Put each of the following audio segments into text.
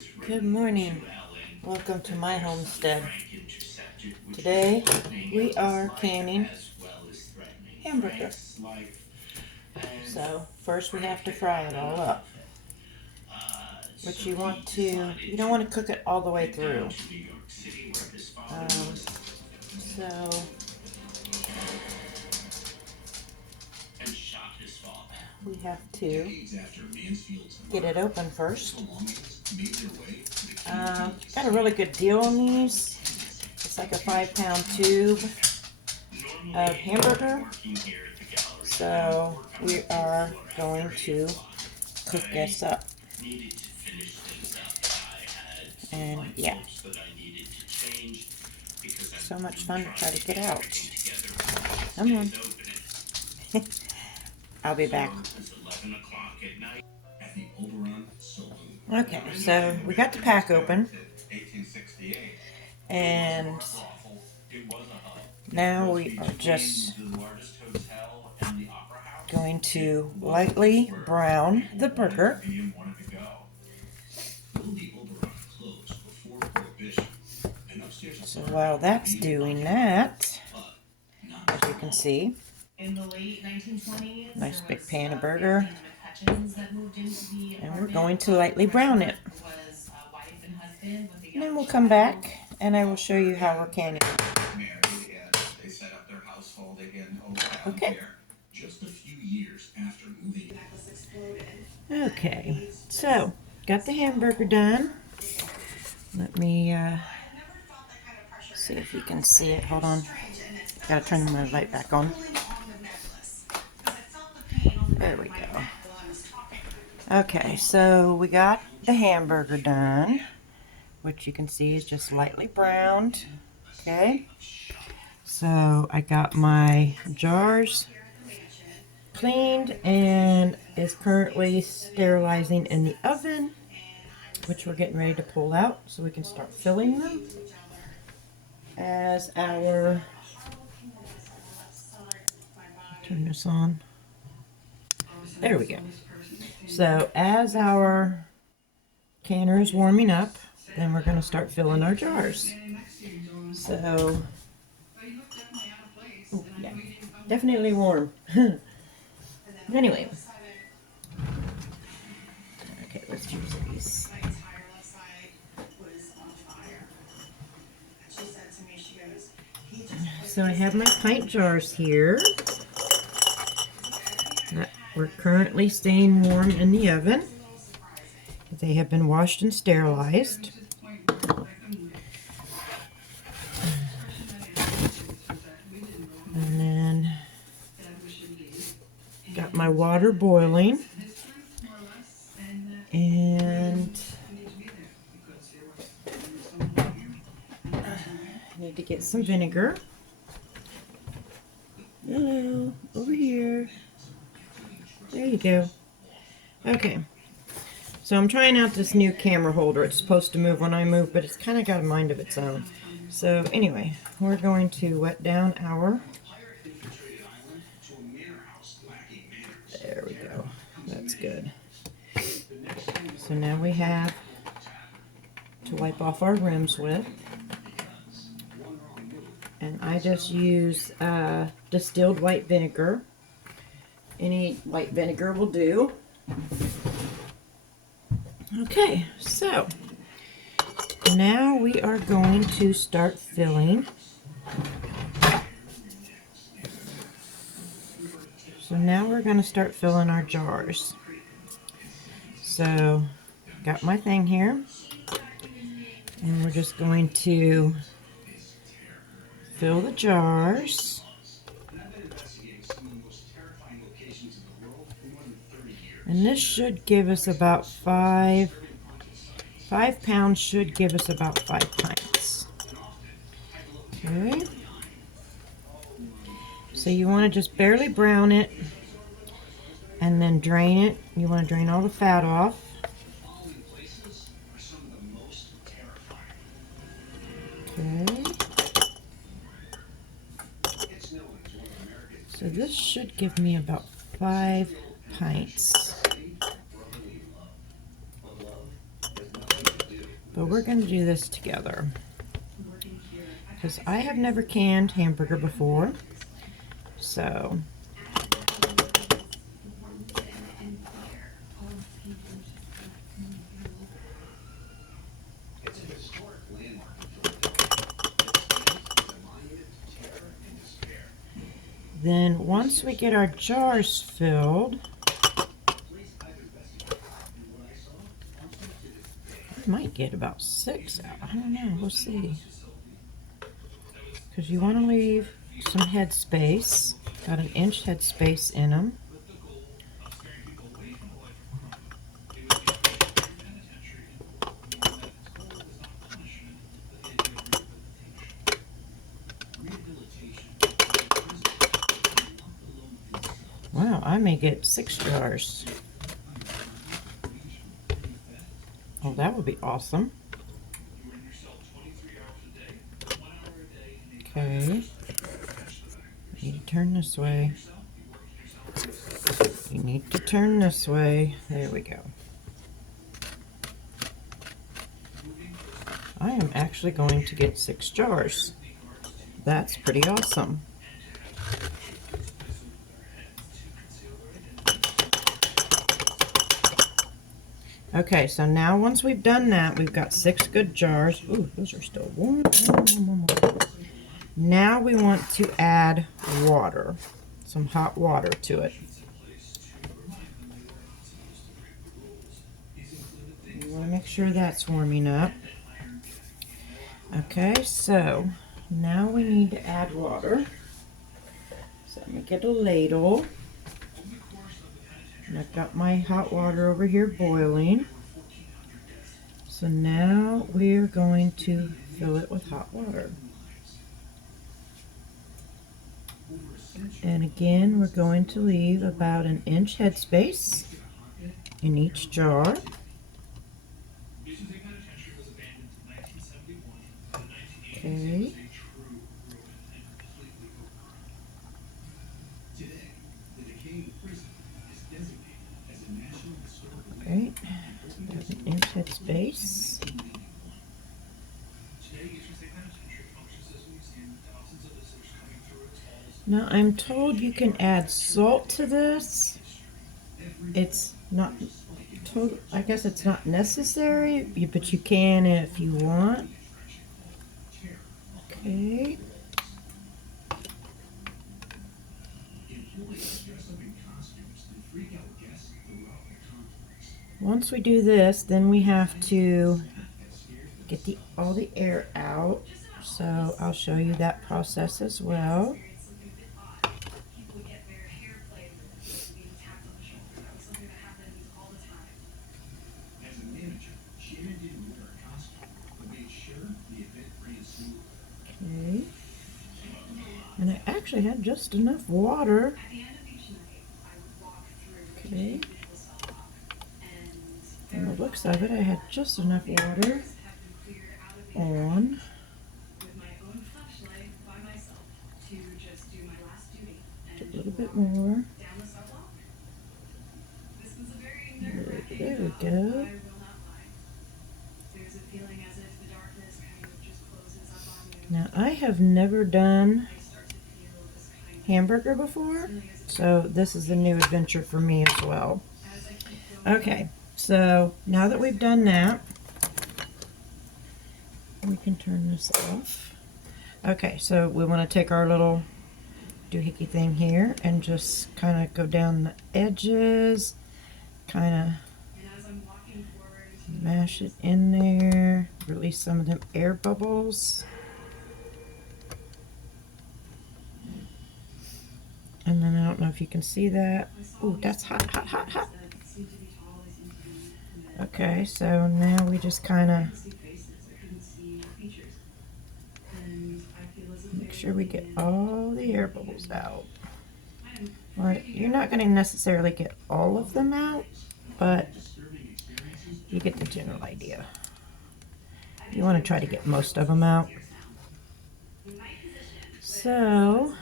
Good morning. Welcome to my homestead. Today we are canning hamburger. So first we have to fry it all up. But you don't want to cook it all the way through. So we have to get it open first. Got a really good deal on these. It's like a 5-pound tube of hamburger. So we are going to cook this up. And yeah, so much fun to try to get out. Come on. I'll be back. Okay, so we got the pack open. And now we are just going to lightly brown the burger. So while that's doing that, as you can see, nice big pan of burger, and we're going to lightly brown it. And then we'll come back and I will show you how we're canning it. Okay. Okay, so got the hamburger done. Let me see if you can see it. Hold on. Gotta turn my light back on. There we go. Okay, so we got the hamburger done, which you can see is just lightly browned. Okay, so I got my jars cleaned and is currently sterilizing in the oven, which we're getting ready to pull out so we can start filling them as our, turn this on, there we go. So as our canner is warming up, then we're going to start filling our jars. So, oh, yeah, definitely warm. Anyway, okay, let's use these. So I have my pint jars here that we're currently staying warm in the oven. They have been washed and sterilized. And then got my water boiling. And I need to get some vinegar. Hello, over here. There you go. Okay. So I'm trying out this new camera holder. It's supposed to move when I move, but it's kind of got a mind of its own. So anyway, we're going to wet down our... There we go. That's good. So now we have to wipe off our rims with. And I just use distilled white vinegar. Any white vinegar will do. Okay, so now we are going to start filling. So now we're going to start filling our jars. So, got my thing here. And we're just going to fill the jars. And this should give us about 5 pounds should give us about 5 pints. Okay. So you want to just barely brown it and then drain it. You want to drain all the fat off. Okay. So this should give me about 5 pints. but we're going to do this together because I have never canned hamburger before. So then once we get our jars filled, we might get about 6 out. I don't know, we'll see. Because you want to leave some head space, about 1 inch head space in them. Wow, I may get 6 jars. Oh, that would be awesome. Okay. You need to turn this way. You need to turn this way. There we go. I am actually going to get 6 jars. That's pretty awesome. Okay, so now once we've done that, we've got 6 good jars. Ooh, those are still warm. Now we want to add water, some hot water to it. You want to make sure that's warming up. Okay, so now we need to add water. So let me get a ladle. And I've got my hot water over here boiling. So now we're going to fill it with hot water. And again, we're going to leave about 1 inch headspace in each jar. Okay. Okay, there's 1 inch headspace. Now I'm told you can add salt to this. It's not total, I guess it's not necessary, but you can if you want. Okay. Once we do this, then we have to get all the air out. So I'll show you that process as well. Okay. And I actually had just enough water. Okay. From the looks of it, I had just enough water on. A little bit more. There we go. Now, I have never done hamburger before, so this is a new adventure for me as well. Okay, so now that we've done that, we can turn this off. Okay, so we want to take our little doohickey thing here and just kind of go down the edges, kind of mash it in there, release some of them air bubbles. And then I don't know if you can see that. Ooh, that's hot, hot, hot, hot. Okay, so now we just kind of make sure we get all the air bubbles out. Well, you're not going to necessarily get all of them out, but you get the general idea. You want to try to get most of them out. So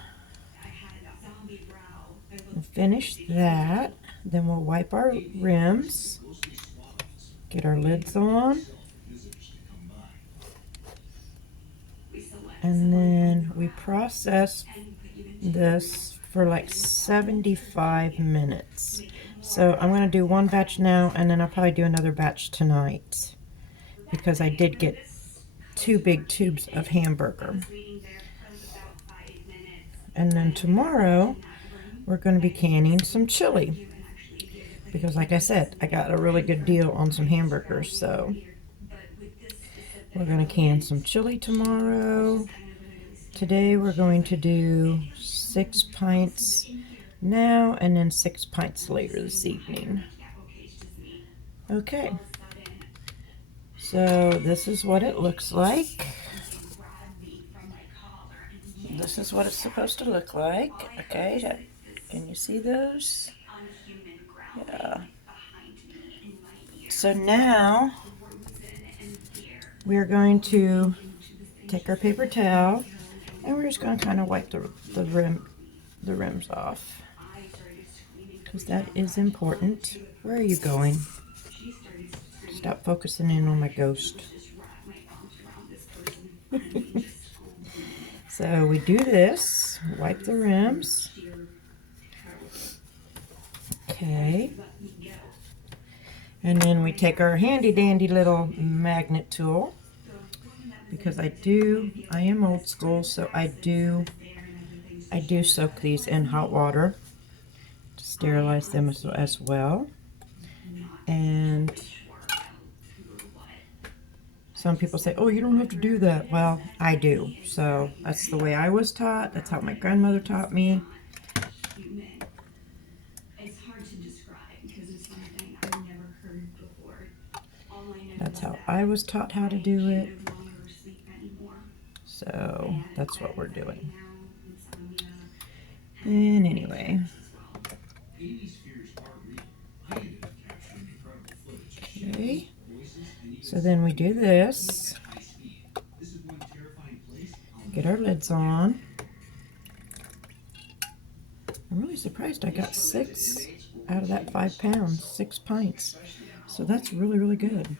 we'll finish that. Then we'll wipe our rims, get our lids on, And then we process this for like 75 minutes. So I'm going to do one batch now, and then I'll probably do another batch tonight, because I did get 2 big tubes of hamburger. And then tomorrow we're going to be canning some chili, because like I said, I got a really good deal on some hamburgers. So we're going to can some chili tomorrow. Today we're going to do 6 pints now, and then 6 pints later this evening. Okay, so this is what it looks like. This is what it's supposed to look like. Okay, can you see those? Yeah. So now we're going to take our paper towel, and we're just going to kind of wipe the rims off, because that is important. Where are you going? Stop focusing in on my ghost. So we do this, wipe the rims. Okay. And then we take our handy dandy little magnet tool, because I am old school, so I do soak these in hot water to sterilize them as well. And some people say, oh, you don't have to do that. Well, I do. So that's the way I was taught. That's how my grandmother taught me. That's how I was taught how to do it. So that's what we're doing. And anyway. Okay. So then we do this. Get our lids on. I'm really surprised I got 6 out of that 5 pounds, 6 pints. So that's really, really good.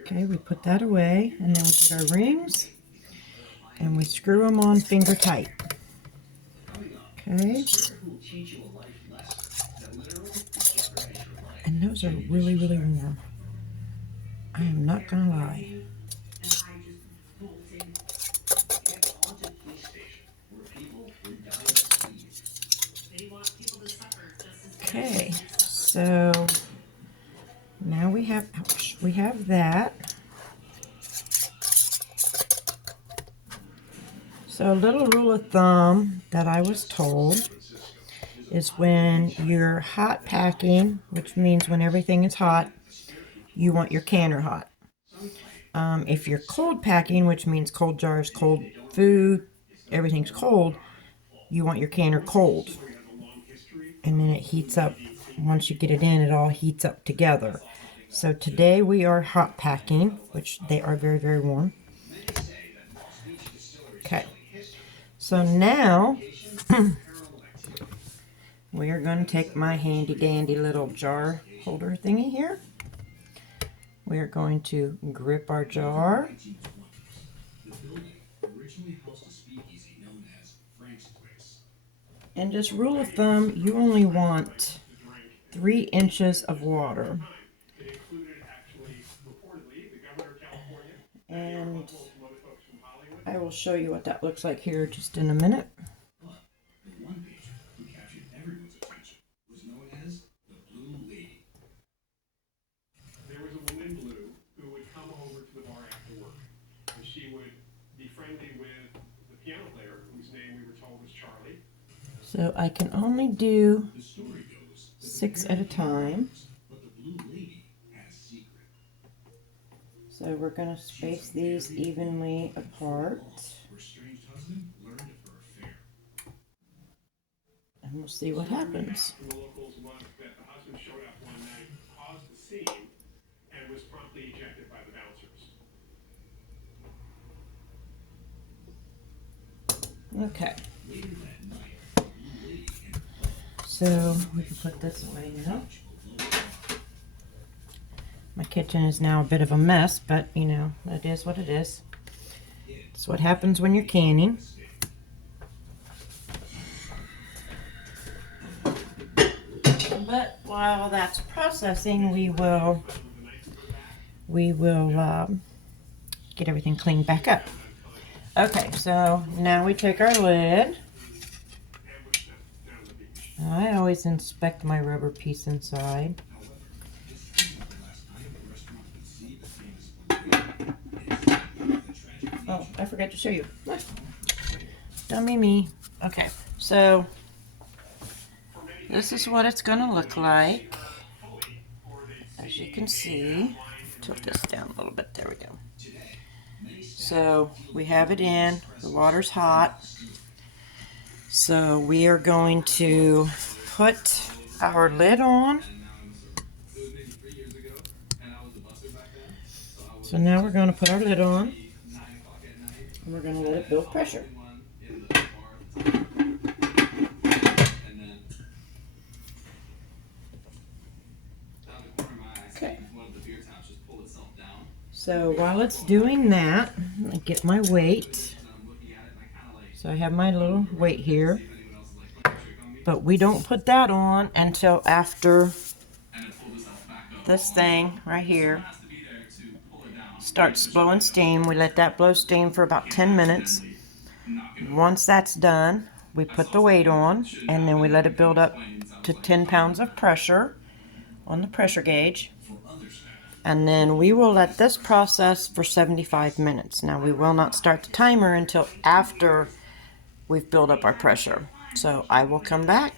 Okay, we put that away, and then we get our rings, and we screw them on finger tight. Okay. And those are really, really warm. I am not gonna lie. Okay, so now we have that. So a little rule of thumb that I was told is when you're hot packing, which means when everything is hot, you want your canner hot. If you're cold packing, which means cold jars, cold food, everything's cold, you want your canner cold. And then it heats up. Once you get it in, it all heats up together. So today we are hot packing, which they are very, very warm. Okay. So now we are going to take my handy dandy little jar holder thingy here. We are going to grip our jar. And just rule of thumb, you only want 3 inches of water. And I will show you what that looks like here just in a minute. There was a woman in blue who would come over to the bar after work, and she would be friendly with the piano player, whose name we were told was Charlie. So I can only do 6 at a time. So we're going to space these evenly apart. And we'll see what happens. Okay. So we can put this away now. My kitchen is now a bit of a mess, but you know, it is what it is. That's what happens when you're canning. But while that's processing, we will get everything cleaned back up. Okay, so now we take our lid. I always inspect my rubber piece inside. Oh, I forgot to show you. Dummy me. Okay, so this is what it's going to look like. As you can see, tilt this down a little bit. There we go. So we have it in. The water's hot. So we are going to put our lid on. So now we're going to put our lid on. And we're going to let it build pressure. Okay. So while it's doing that, I get my weight. So I have my little weight here. But we don't put that on until after this thing right here starts blowing steam. We let that blow steam for about 10 minutes. Once that's done, we put the weight on, and then we let it build up to 10 pounds of pressure on the pressure gauge. And then we will let this process for 75 minutes. Now we will not start the timer until after we've built up our pressure. So I will come back